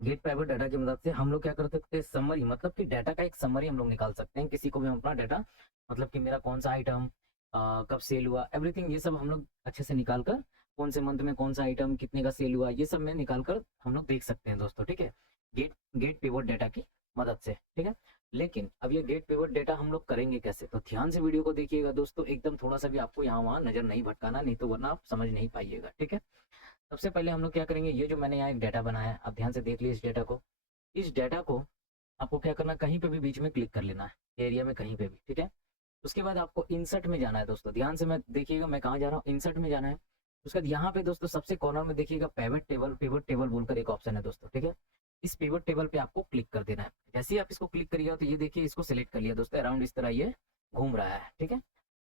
Gate pivot data की मदद से हम लोग क्या कर सकते हैं, समरी मतलब कि डाटा का एक समरी हम लोग निकाल सकते हैं। किसी को भी हम अपना डाटा मतलब कि मेरा कौन सा आइटम कब सेल हुआ, एवरीथिंग ये सब हम लोग अच्छे से निकाल कर, कौन से मंथ में कौन सा आइटम कितने का सेल हुआ, ये सब में निकाल कर हम लोग देख सकते हैं दोस्तों। ठीक है, गेट गेट पिवट डाटा की मदद से। ठीक है, लेकिन अब ये गेट पिवट डाटा हम लोग करेंगे कैसे, तो ध्यान से वीडियो को देखिएगा दोस्तों, एकदम थोड़ा सा भी आपको यहाँ वहाँ नजर नहीं भटकाना, नहीं तो वरना आप समझ नहीं पाइएगा। ठीक है, सबसे पहले हम लोग क्या करेंगे, ये जो मैंने यहाँ एक डाटा बनाया है, आप ध्यान से देख लीजिए इस डाटा को। इस डाटा को आपको क्या करना है, कहीं पे भी बीच में क्लिक कर लेना है, एरिया में कहीं पे भी। ठीक है, उसके बाद आपको इंसर्ट में जाना है दोस्तों, ध्यान से मैं देखिएगा मैं कहाँ जा रहा हूँ, इंसर्ट में जाना है। उसके बाद यहाँ पे दोस्तों सबसे कॉर्नर में देखिएगा पिवट टेबल बोलकर एक ऑप्शन है दोस्तों। ठीक है, इस पिवट टेबल पे आपको क्लिक कर देना है। जैसे ही आप इसको क्लिक करिएगा तो ये देखिए इसको सिलेक्ट कर लिया दोस्तों, अराउंड इस तरह ये घूम रहा है। ठीक है,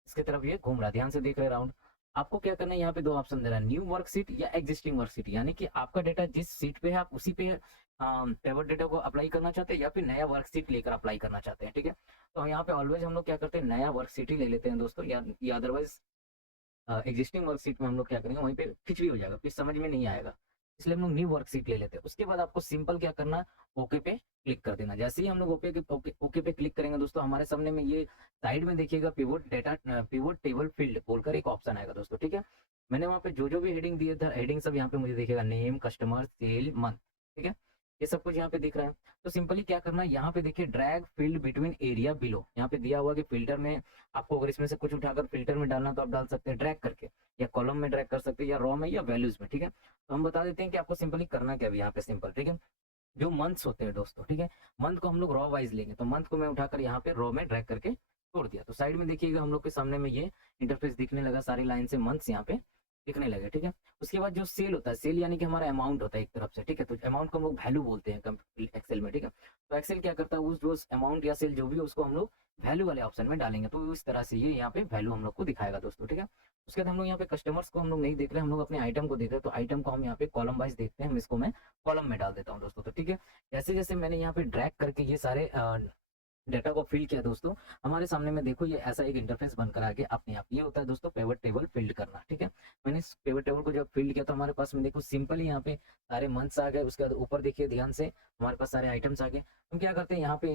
इसके तरफ ये घूम रहा है, ध्यान से देख रहे हैं राउंड। आपको क्या करना है, यहाँ पे दो ऑप्शन दे रहा है, न्यू वर्कशीट या एग्जिस्टिंग वर्कशीट, यानी कि आपका डेटा जिस सीट पे है आप उसी पे पेवर डेटा को अप्लाई करना चाहते हैं या फिर नया वर्कशीट लेकर अप्लाई करना चाहते हैं। ठीक है, तो यहाँ पे ऑलवेज हम लोग क्या करते हैं, नया वर्कशीट ही ले लेते हैं दोस्तों, या अदरवाइज एग्जिस्टिंग वर्कशीट में हम लोग क्या करेंगे, वहीं पे कुछ भी हो जाएगा, फिर समझ में नहीं आएगा, इसलिए हम लोग न्यू वर्कशीट ले लेते हैं। उसके बाद आपको सिंपल क्या करना है, ओके पे क्लिक कर देना। जैसे ही हम लोग ओके पे क्लिक करेंगे दोस्तों, हमारे सामने में ये साइड में देखिएगा पिवोट टेबल फील्ड बोलकर एक ऑप्शन आएगा दोस्तों। ठीक है, मैंने वहाँ पे जो जो भी हेडिंग दिए था, हेडिंग सब यहाँ पे मुझे दिखेगा, नेम, कस्टमर, सेल, मंथ। ठीक है, ये सब कुछ यहाँ पे दिख रहा है। तो सिंपली क्या करना है, यहाँ पे देखिए drag field between area below, यहाँ पे दिया हुआ कि फिल्टर में आपको अगर इसमें से कुछ उठाकर फिल्टर में डालना तो आप डाल सकते हैं ड्रैग करके, या कॉलम में ड्रैग कर सकते हैं, या रॉ में, या वैल्यूज में। ठीक है, तो हम बता देते हैं कि आपको सिंपली करना क्या है यहाँ पे, सिंपल। ठीक है, जो मंथ्स होते हैं दोस्तों, ठीक है, मंथ को हम लोग रॉ वाइज लेंगे, तो मंथ को मैं उठाकर यहाँ पे रॉ में ड्रैग करके छोड़ दिया, तो साइड में देखिएगा हम लोग के सामने में ये इंटरफेस दिखने लगा, सारी लाइन से मंथ्स यहाँ पे दिखने लगे। ठीक है, उसके बाद जो सेल होता है, सेल यानी कि हमारा अमाउंट होता है एक तरफ से। ठीक है, तो अमाउंट को हम लोग वैल्यू बोलते हैं एक्सेल में। ठीक है, तो एक्सेल क्या करता है, उस जो अमाउंट या सेल जो भी है उसको हम लोग वैल्यू वाले ऑप्शन में डालेंगे, तो इस तरह से ये यहाँ पे वैल्यू हम लोग को दिखाएगा दोस्तों। ठीक है, उसके बाद हम लोग यहाँ पे कस्टमर्स को हम लोग नहीं देख रहे, हम लोग अपने आइटम को देख रहे हैं, तो आइटम को हम यहाँ पे कॉलम वाइज देखते हैं, हम इसको मैं कॉलम में डाल देता हूँ दोस्तों। तो ठीक है, जैसे जैसे मैंने यहाँ पे ड्रैग करके ये सारे डेटा को फिल किया दोस्तों, हमारे सामने में देखो ये ऐसा एक इंटरफेस बनकर आ गया अपने आप। ये होता है दोस्तों पिवट टेबल फिल्ड करना। ठीक है, मैंने इस पिवट टेबल को जब फिल्ड किया तो हमारे पास में देखो सिंपली यहाँ पे सारे मंथ्स आ गए। उसके बाद ऊपर देखिए ध्यान से हमारे पास सारे आइटम्स आ गए। हम क्या करते हैं यहाँ पे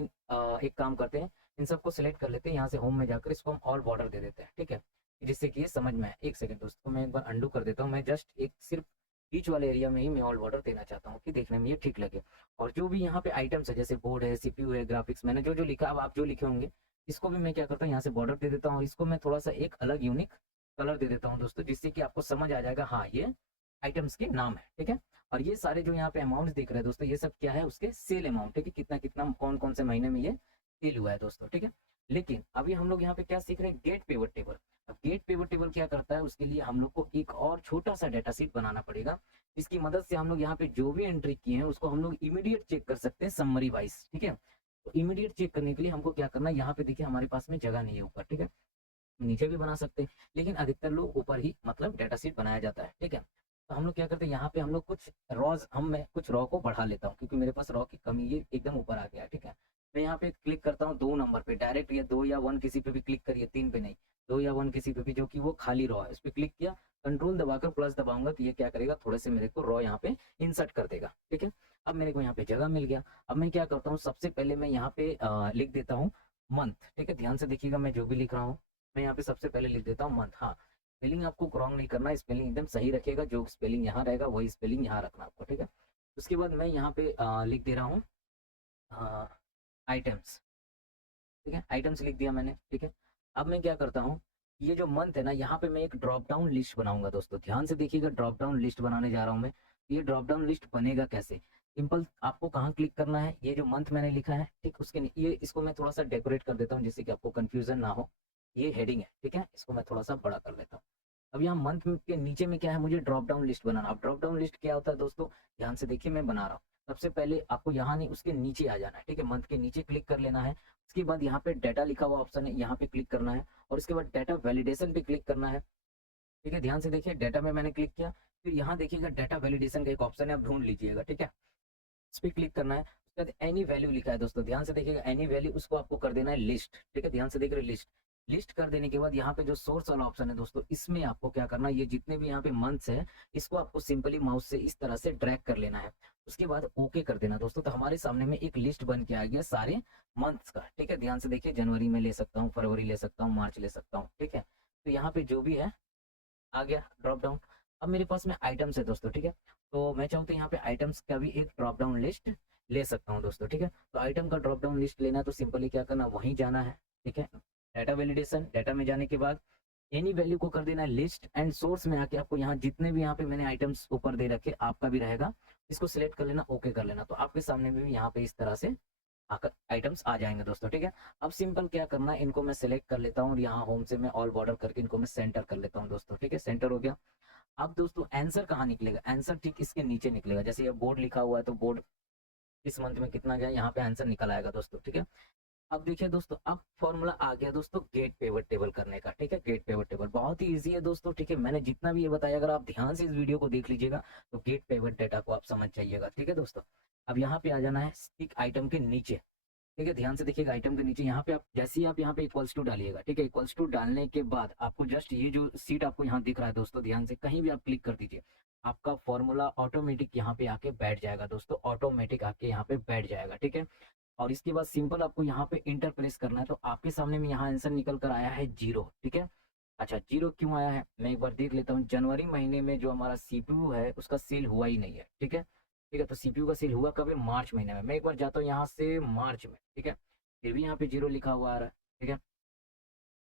एक काम करते हैं, इन सबको सिलेक्ट कर लेते हैं, यहाँ से होम में जाकर इसको हम ऑल बॉर्डर दे देते हैं। ठीक है, जिससे कि ये समझ में आए। एक सेकंड दोस्तों, मैं एक बार अंडू कर देता हूँ, मैं जस्ट एक सिर्फ बीच वाले एरिया में ही मैं ऑल बॉर्डर देना चाहता हूँ कि देखने में ये ठीक लगे। और जो भी यहाँ पे आइटम्स है, जैसे बोर्ड है, सीपीयू है, ग्राफिक्स, मैंने जो जो लिखा, अब आप जो लिखे होंगे इसको भी मैं क्या करता हूँ, यहाँ से बॉर्डर दे देता हूँ, और इसको मैं थोड़ा सा एक अलग यूनिक कलर दे देता हूँ दोस्तों, जिससे कि आपको समझ आ जाएगा हाँ ये आइटम्स के नाम है। ठीक है, और ये सारे जो यहाँ पे अमाउंट दिख रहे हैं दोस्तों, ये सब क्या है, उसके सेल अमाउंट है कि कितना कितना कौन कौन से महीने में ये सेल हुआ है दोस्तों। ठीक है, लेकिन अभी हम लोग यहाँ पे क्या सीख रहे हैं, गेट पिवट टेबल। अब गेट पिवट टेबल क्या करता है, उसके लिए हम लोग को एक और छोटा सा डाटा सीट बनाना पड़ेगा, इसकी मदद से हम लोग यहाँ पे जो भी एंट्री किए हैं उसको हम लोग इमीडिएट चेक कर सकते हैं समरी वाइज। ठीक है, तो इमीडिएट चेक करने के लिए हमको क्या करना है, यहाँ पे देखिए हमारे पास में जगह नहीं है ऊपर। ठीक है, नीचे भी बना सकते हैं, लेकिन अधिकतर लोग ऊपर ही मतलब डाटा सीट बनाया जाता है। ठीक है, तो हम लोग क्या करते हैं, यहाँ पे हम लोग कुछ रॉज, मैं कुछ रॉ को बढ़ा लेता हूँ क्योंकि मेरे पास रॉ की कमी, ये एकदम ऊपर आ गया है। ठीक है, मैं यहाँ पे क्लिक करता हूँ 2 नंबर पे डायरेक्ट, या 2 या 1 किसी पे भी क्लिक करिए, 3 पे नहीं, 2 या 1 किसी पे भी जो कि वो खाली रॉ है, उस पर क्लिक किया, कंट्रोल दबाकर प्लस दबाऊंगा तो ये क्या करेगा, थोड़े से मेरे को रॉ यहाँ पे इंसर्ट कर देगा। ठीक है, अब मेरे को यहाँ पे जगह मिल गया। अब मैं क्या करता हूँ, सबसे पहले मैं यहाँ पे लिख देता हूँ मंथ। ठीक है, ध्यान से देखिएगा मैं जो भी लिख रहा हूँ, मैं यहाँ पे सबसे पहले लिख देता हूँ मंथ। हाँ, स्पेलिंग आपको रॉन्ग नहीं करना है, स्पेलिंग एकदम सही रखेगा, जो स्पेलिंग यहाँ रहेगा वही स्पेलिंग यहाँ रखना आपको। ठीक है, उसके बाद मैं यहाँ पे लिख दे रहा हूँ आइटम्स। ठीक है, आइटम्स लिख दिया मैंने। ठीक है, अब मैं क्या करता हूँ, ये जो मंथ है ना, यहाँ पे मैं एक ड्रॉप डाउन लिस्ट बनाऊंगा दोस्तों, ध्यान से देखिएगा, ड्रॉप डाउन लिस्ट बनाने जा रहा हूँ मैं। ये ड्रॉप डाउन लिस्ट बनेगा कैसे, सिंपल, आपको कहाँ क्लिक करना है, ये जो मंथ मैंने लिखा है, ठीक, ये इसको मैं थोड़ा सा डेकोरेट कर देता हूँ जिससे कि आपको कंफ्यूजन ना हो। ये हेडिंग है, ठीक है, इसको मैं थोड़ा सा बड़ा कर लेता हूँ। अब यहाँ मंथ के नीचे में क्या है, मुझे ड्रॉप डाउन लिस्ट बनाना। अब ड्रॉप डाउन लिस्ट क्या होता है दोस्तों, ध्यान से देखिए मैं बना रहा हूँ। सबसे पहले आपको यहाँ नहीं, उसके नीचे आ जाना है। ठीक है, मंथ के नीचे क्लिक कर लेना है। उसके बाद यहाँ पे डाटा लिखा हुआ ऑप्शन है, यहाँ पे क्लिक करना है, और उसके बाद डाटा वैलिडेशन पे क्लिक करना है। ठीक है, ध्यान से देखिए, डाटा में मैंने क्लिक किया, फिर यहाँ देखिएगा डाटा वैलिडेशन का एक ऑप्शन है, आप ढूंढ लीजिएगा। ठीक है, इस पर क्लिक करना है। उसके बाद एनी वैल्यू लिखा है दोस्तों, ध्यान से देखिएगा, एनी वैल्यू, उसको आपको कर देना है लिस्ट। ठीक है, ध्यान से देख रहे लिस्ट, लिस्ट कर देने के बाद यहाँ पे जो सोर्स वाला ऑप्शन है दोस्तों, इसमें आपको क्या करना है, ये जितने भी यहाँ पे मंथ्स है इसको आपको सिंपली माउस से इस तरह से ड्रैग कर लेना है। उसके बाद ओके कर देना दोस्तों। तो हमारे सामने में एक लिस्ट बन के आ गया सारे मंथ्स का, ठीक है। ध्यान से देखिए, जनवरी में ले सकता हूँ, फरवरी ले सकता हूँ, मार्च ले सकता हूँ, ठीक है। तो यहाँ पे जो भी है आ गया ड्रॉप डाउन। अब मेरे पास में आइटम्स है दोस्तों, ठीक है। तो मैं चाहूँ तो यहाँ पे आइटम्स का भी एक ड्रॉप डाउन लिस्ट ले सकता हूँ दोस्तों, ठीक है। तो आइटम का ड्रॉप डाउन लिस्ट लेना है तो सिंपली क्या करना, वहीं जाना है, ठीक है। डाटा वैलिडेशन, डाटा में जाने के बाद एनी वैल्यू को कर देना है लिस्ट, एंड सोर्स में आके आपको यहाँ जितने भी यहाँ पे मैंने आइटम्स ऊपर दे रखे आपका भी रहेगा, इसको सिलेक्ट कर लेना, ओके कर लेना। तो आपके सामने में भी यहाँ पे इस तरह से आकर आइटम्स आ जाएंगे दोस्तों, ठीक है। अब सिंपल क्या करना है, इनको मैं सिलेक्ट कर लेता हूँ और यहाँ होम से मैं ऑल बॉर्डर करके इनको मैं सेंटर कर लेता हूँ दोस्तों, ठीक है। सेंटर हो गया। अब दोस्तों आंसर कहाँ निकलेगा, आंसर ठीक इसके नीचे निकलेगा। जैसे ये बोर्ड लिखा हुआ है तो बोर्ड इस मंथ में कितना गया, यहाँ पे आंसर निकल आएगा दोस्तों, ठीक है। अब देखिए दोस्तों, अब फॉर्मूला आ गया दोस्तों गेट पिवट टेबल करने का, ठीक है। गेट पिवट टेबल बहुत ही इजी है दोस्तों, ठीक है। मैंने जितना भी ये बताया, अगर आप ध्यान से इस वीडियो को देख लीजिएगा तो गेट पिवट डेटा को आप समझ जाइएगा, ठीक है दोस्तों। अब यहाँ पे आ जाना है स्टिक आइटम के नीचे, ठीक है। ध्यान से देखिएगा, आइटम के नीचे यहाँ पे आप जैसे ही आप यहाँ पे इक्वल्स टू डालिएगा, ठीक है। इक्वल्स टू डालने के बाद आपको जस्ट ये जो सीट आपको यहाँ दिख रहा है दोस्तों, ध्यान से कहीं भी आप क्लिक कर दीजिए, आपका फॉर्मूला ऑटोमेटिक यहाँ पे आके बैठ जाएगा दोस्तों, ऑटोमेटिक आके यहाँ पे बैठ जाएगा, ठीक है। और इसके बाद सिंपल आपको यहाँ पे इंटर प्रेस करना है। तो आपके सामने में यहाँ आंसर निकल कर आया है 0, ठीक है। अच्छा, 0 क्यों आया है, मैं एक बार देख लेता हूँ। जनवरी महीने में जो हमारा सीपीयू है उसका सेल हुआ ही नहीं है, ठीक है। ठीक है, तो सीपीयू का सेल हुआ कब है, मार्च महीने में। मैं एक बार जाता हूँ यहाँ से मार्च में, ठीक है, फिर भी यहाँ पे 0 लिखा हुआ आ रहा है, ठीक है।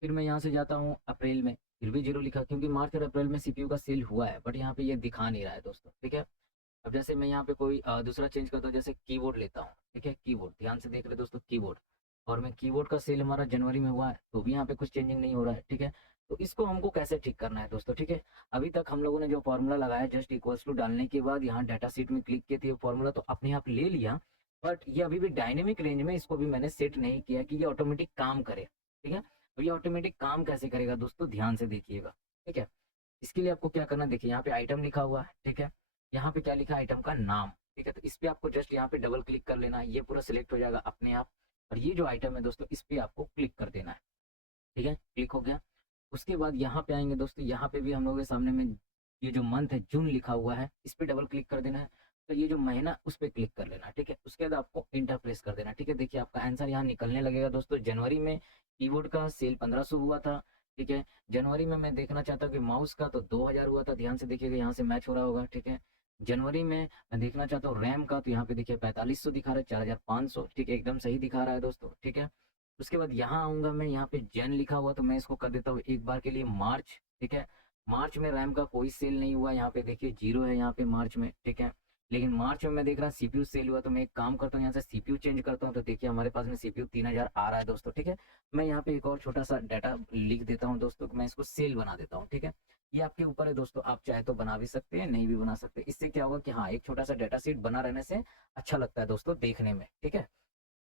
फिर मैं यहाँ से जाता हूँ अप्रैल में, फिर भी 0 लिखा, क्योंकि मार्च और अप्रैल में सीपीयू का सेल हुआ है, बट यहाँ पे ये दिखा नहीं रहा है दोस्तों, ठीक है। अब जैसे मैं यहाँ पे कोई दूसरा चेंज करता हूँ, जैसे कीबोर्ड लेता हूँ, ठीक है। कीबोर्ड ध्यान से देख रहे दोस्तों, कीबोर्ड, और मैं कीबोर्ड का सेल हमारा जनवरी में हुआ है तो भी यहाँ पे कुछ चेंजिंग नहीं हो रहा है, ठीक है। तो इसको हमको कैसे ठीक करना है दोस्तों, ठीक है। अभी तक हम लोगों ने जो फॉर्मूला लगाया, जस्ट इक्वल्स टू डालने के बाद यहाँ डाटा सीट में क्लिक किए थे, फॉर्मूला तो अपने आप ले लिया, बट ये अभी भी डायनेमिक रेंज में, इसको भी मैंने सेट नहीं किया कि ये ऑटोमेटिक काम करे, ठीक है। तो ये ऑटोमेटिक काम कैसे करेगा दोस्तों, ध्यान से देखिएगा, ठीक है। इसके लिए आपको क्या करना है, देखिए यहाँ पे आइटम लिखा हुआ है, ठीक है। यहाँ पे क्या लिखा है, आइटम का नाम, ठीक है। तो इस पे आपको जस्ट यहाँ पे डबल क्लिक कर लेना है, ये पूरा सिलेक्ट हो जाएगा अपने आप। और ये जो आइटम है दोस्तों, इस पे आपको क्लिक कर देना है, ठीक है। क्लिक हो गया। उसके बाद यहाँ पे आएंगे दोस्तों, यहाँ पे भी हम लोगों के सामने में ये जो मंथ है जून लिखा हुआ है, इस पे डबल क्लिक कर देना है। तो ये जो महीना, उस पे क्लिक कर लेना, ठीक है। उसके बाद आपको इंटर प्रेस कर देना, ठीक है। देखिए आपका आंसर यहाँ निकलने लगेगा दोस्तों। जनवरी में कीबोर्ड का सेल 1500 हुआ था, ठीक है। जनवरी में मैं देखना चाहता हूँ कि माउस का तो 2000 हुआ था, ध्यान से देखिएगा, यहाँ से मैच हो रहा होगा, ठीक है। जनवरी में मैं देखना चाहता हूँ रैम का, तो यहाँ पे देखिए 4500 दिखा रहा है, 4500, ठीक है, एकदम सही दिखा रहा है दोस्तों, ठीक है। उसके बाद यहाँ आऊँगा मैं, यहाँ पे जैन लिखा हुआ, तो मैं इसको कर देता हूँ एक बार के लिए मार्च, ठीक है। मार्च में रैम का कोई सेल नहीं हुआ, यहाँ पे देखिए 0 है यहाँ पे मार्च में, ठीक है। लेकिन मार्च में मैं देख रहा सीपीयू सेल हुआ, तो मैं एक काम करता हूँ, यहाँ से सीपीयू चेंज करता हूँ, तो देखिए हमारे पास में सीपीयू 3000 आ रहा है दोस्तों, ठीक है। मैं यहाँ पे एक और छोटा सा डाटा लिख देता हूँ दोस्तों, मैं इसको सेल बना देता हूँ, ठीक है। ये आपके ऊपर है दोस्तों, आप चाहे तो बना भी सकते हैं, नहीं भी बना सकते। इससे क्या होगा कि हाँ, एक छोटा सा डाटा सीट बना रहने से अच्छा लगता है दोस्तों देखने में, ठीक है।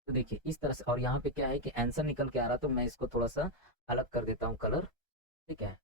तो देखिए इस तरह से, और यहाँ पे क्या है कि आंसर निकल के आ रहा, तो मैं इसको थोड़ा सा अलग कर देता हूँ कलर, ठीक है,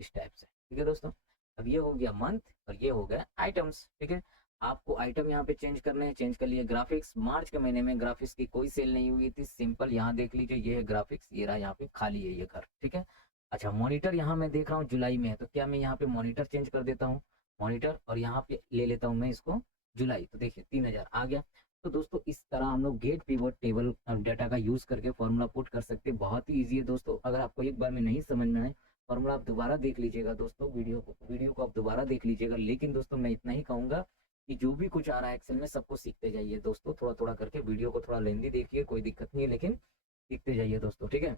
इस टाइप से, ठीक है दोस्तों। अब ये हो गया मंथ और ये हो गया आइटम्स, ठीक है। आपको आइटम यहाँ पे चेंज करने हैं, चेंज कर लिए। ग्राफिक्स, मार्च के महीने में ग्राफिक्स की कोई सेल नहीं हुई थी, सिंपल यहाँ देख लीजिए, ये है ग्राफिक्स, ये रहा यहाँ पे खाली है ये घर, ठीक है। अच्छा, मॉनिटर यहाँ मैं देख रहा हूँ जुलाई में है, तो क्या मैं यहाँ पे मॉनिटर चेंज कर देता हूँ, मॉनिटर, और यहाँ पे ले लेता हूँ मैं इसको जुलाई, तो देखिए 3000 आ गया। तो दोस्तों इस तरह हम लोग गेट पिवट टेबल डाटा का यूज करके फॉर्मूला पुट कर सकते हैं। बहुत ही ईजी है दोस्तों। अगर आपको एक बार में नहीं समझ में आए, फॉर्मूला आप दोबारा देख लीजिएगा दोस्तों, वीडियो को आप दोबारा देख लीजिएगा। लेकिन दोस्तों मैं इतना ही कहूंगा कि जो भी कुछ आ रहा है एक्सेल में, सबको सीखते जाइए दोस्तों, थोड़ा थोड़ा करके। वीडियो को थोड़ा लेंदी देखिए, कोई दिक्कत नहीं है, लेकिन सीखते जाइए दोस्तों, ठीक है।